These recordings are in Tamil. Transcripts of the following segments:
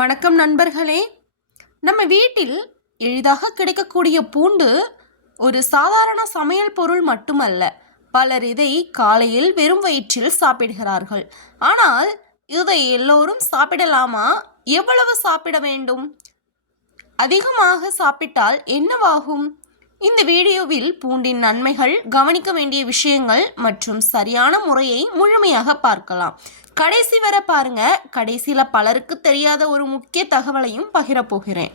வணக்கம் நண்பர்களே. நம்ம வீட்டில் எளிதாக கிடைக்கக்கூடிய பூண்டு ஒரு சாதாரண சமையல் பொருள் மட்டுமல்ல. பலர் இதை காலையில் வெறும் வயிற்றில் சாப்பிடுகிறார்கள். ஆனால் இதை எல்லோரும் சாப்பிடலாமா? எவ்வளவு சாப்பிட வேண்டும்? அதிகமாக சாப்பிட்டால் என்னவாகும்? இந்த வீடியோவில் பூண்டின் நன்மைகள், கவனிக்க வேண்டிய விஷயங்கள் மற்றும் சரியான முறையை முழுமையாக பார்க்கலாம். கடைசி வர பாருங்க. கடைசியில் பலருக்கு தெரியாத ஒரு முக்கிய தகவலையும் பகிரப் போகிறேன்.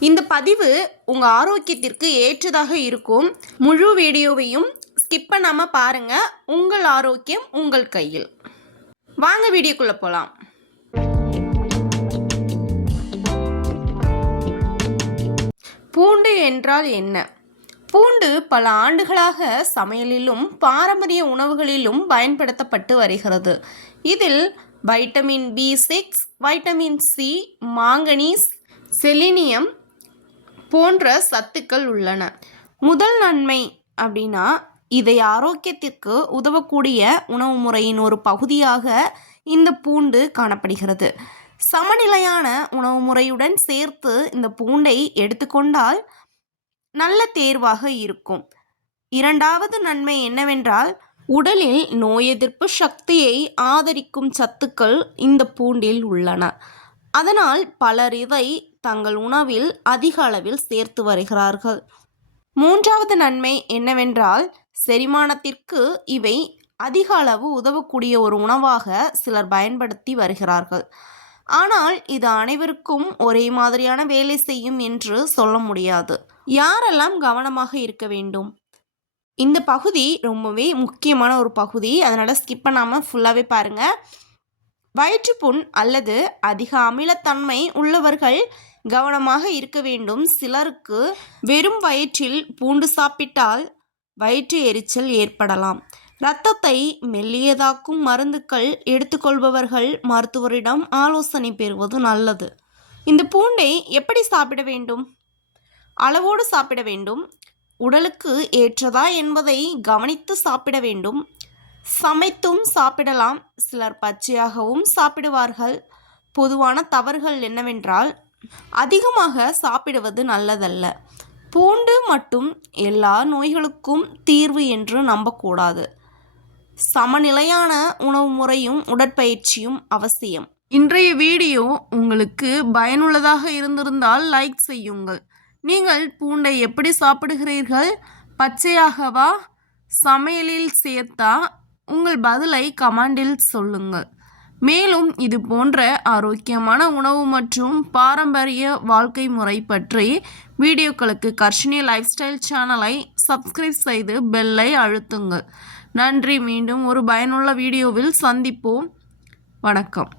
இந்த பதிவு உங்கள் ஆரோக்கியத்திற்கு ஏற்றதாக இருக்கும். முழு வீடியோவையும் ஸ்கிப் பண்ணாமல் பாருங்க. உங்கள் ஆரோக்கியம் உங்கள் கையில். வாங்க வீடியோக்குள்ளே போகலாம். பூண்டு என்றால் என்ன? பூண்டு பல ஆண்டுகளாக சமையலிலும் பாரம்பரிய உணவுகளிலும் பயன்படுத்தப்பட்டு வருகிறது. இதில் vitamin B6, vitamin C, manganese, selenium போன்ற சத்துக்கள் உள்ளன. முதல் நன்மை அப்படின்னா, இதை ஆரோக்கியத்திற்கு உதவக்கூடிய உணவு முறையின் ஒரு பகுதியாக இந்த பூண்டு காணப்படுகிறது. சமநிலையான உணவு முறையுடன் சேர்த்து இந்த பூண்டை எடுத்துக்கொண்டால் நல்ல தேர்வாக இருக்கும். இரண்டாவது நன்மை என்னவென்றால், உடலில் நோய் எதிர்ப்பு சக்தியை ஆதரிக்கும் சத்துக்கள் இந்த பூண்டில் உள்ளன. அதனால் பலர் இதை தங்கள் உணவில் அதிக அளவில் சேர்த்து வருகிறார்கள். மூன்றாவது நன்மை என்னவென்றால், செரிமானத்திற்கு இவை அதிக அளவு உதவக்கூடிய ஒரு உணவாக சிலர் பயன்படுத்தி வருகிறார்கள். ஆனால் இது அனைவருக்கும் ஒரே மாதிரியான வேலை செய்யும் என்று சொல்ல முடியாது. யாரெல்லாம் கவனமாக இருக்க வேண்டும்? இந்த பகுதி ரொம்பவே முக்கியமான ஒரு பகுதி. அதனால் ஸ்கிப் பண்ணாமல் ஃபுல்லாகவே பாருங்கள். வயிற்றுப்புண் அல்லது அதிக அமிலத்தன்மை உள்ளவர்கள் கவனமாக இருக்க வேண்டும். சிலருக்கு வெறும் வயிற்றில் பூண்டு சாப்பிட்டால் வயிற்று எரிச்சல் ஏற்படலாம். இரத்தத்தை மெல்லியதாக்கும் மருந்துகள் எடுத்துக்கொள்பவர்கள் மருத்துவரிடம் ஆலோசனை பெறுவது நல்லது. இந்த பூண்டை எப்படி சாப்பிட வேண்டும்? அளவோடு சாப்பிட வேண்டும். உடலுக்கு ஏற்றதா என்பதை கவனித்து சாப்பிட வேண்டும். சமைத்தும் சாப்பிடலாம். சிலர் பச்சையாகவும் சாப்பிடுவார்கள். பொதுவான தவறுகள் என்னவென்றால், அதிகமாக சாப்பிடுவது நல்லதல்ல. பூண்டு மட்டும் எல்லா நோய்களுக்கும் தீர்வு என்று நம்பக்கூடாது. சமநிலையான உணவு முறையும் உடற்பயிற்சியும் அவசியம். இன்றைய வீடியோ உங்களுக்கு பயனுள்ளதாக இருந்திருந்தால் லைக் செய்யுங்கள். நீங்கள் பூண்டை எப்படி சாப்பிடுகிறீர்கள்? பச்சையாகவா, சமையலில் சேர்த்தா? உங்கள் பதிலை கமெண்டில் சொல்லுங்கள். மேலும் இது போன்ற ஆரோக்கியமான உணவு மற்றும் பாரம்பரிய வாழ்க்கை முறை பற்றி வீடியோக்களுக்கு கர்ஷினி லைஃப் ஸ்டைல் சேனலை சப்ஸ்கிரைப் செய்து பெல்லை அழுத்துங்கள். நன்றி. மீண்டும் ஒரு பயனுள்ள வீடியோவில் சந்திப்போம். வணக்கம்.